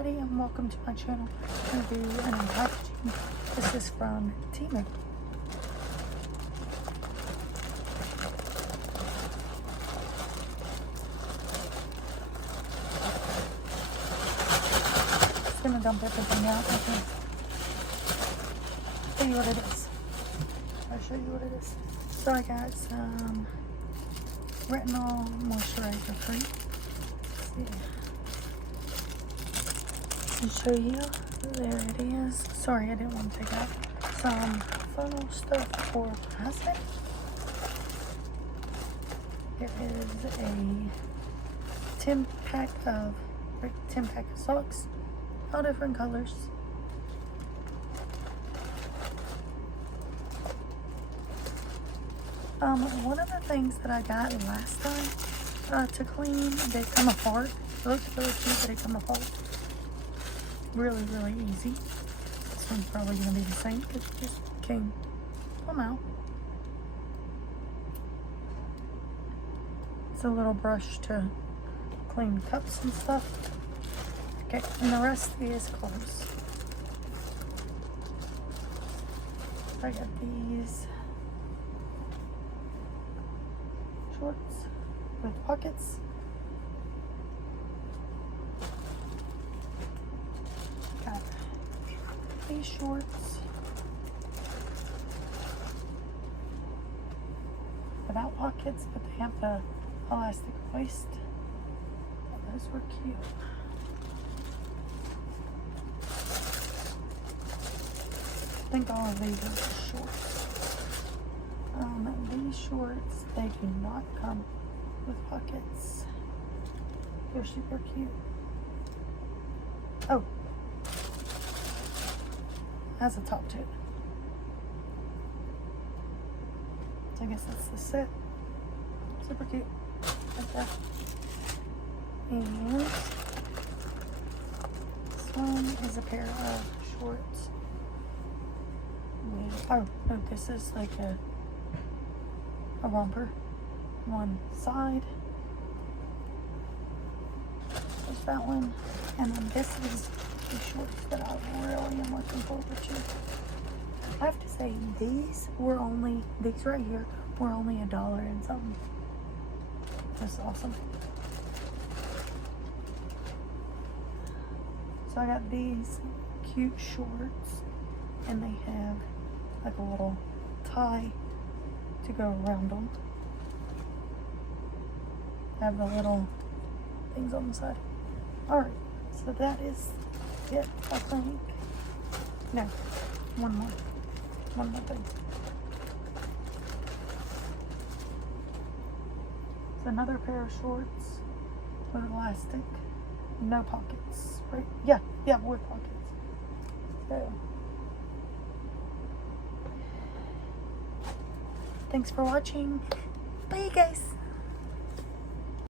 everybody, and welcome to my channel. I'm going to do an unpackaging. This is from Temu. Just going to dump everything out. Show you what it is. I'll show you what it is. So I got some retinol moisturizer free. Let's see. Show you. There it is. Sorry, I didn't want to take out some funnel stuff for my husband. There is a 10 pack of socks, all different colors. One of the things that I got last time to clean, they come apart. It looks really cute, but they come apart. Really, really easy. This one's probably going to be the same because it just came out. It's a little brush to clean cups and stuff. Okay, and the rest is clothes. I got these shorts with pockets. Got these shorts without pockets, but they have the elastic waist. Oh, those were cute. I think all of these are shorts. These shorts, they do not come with pockets. They're super cute. Oh, has a top to it. So I guess that's the set. Super cute. Like that. And this one is a pair of shorts. Oh, no, this is like a romper. One side. There's that one. And then this is the shorts that I really am looking forward to. I have to say, these right here were only $1 and something. That's awesome. So I got these cute shorts, and they have like a little tie to go around them. I have the little things on the side. Alright, so that is it, I think. No, one more thing. It's another pair of shorts with elastic, no pockets, right? Yeah, with pockets. So, thanks for watching. Bye, guys.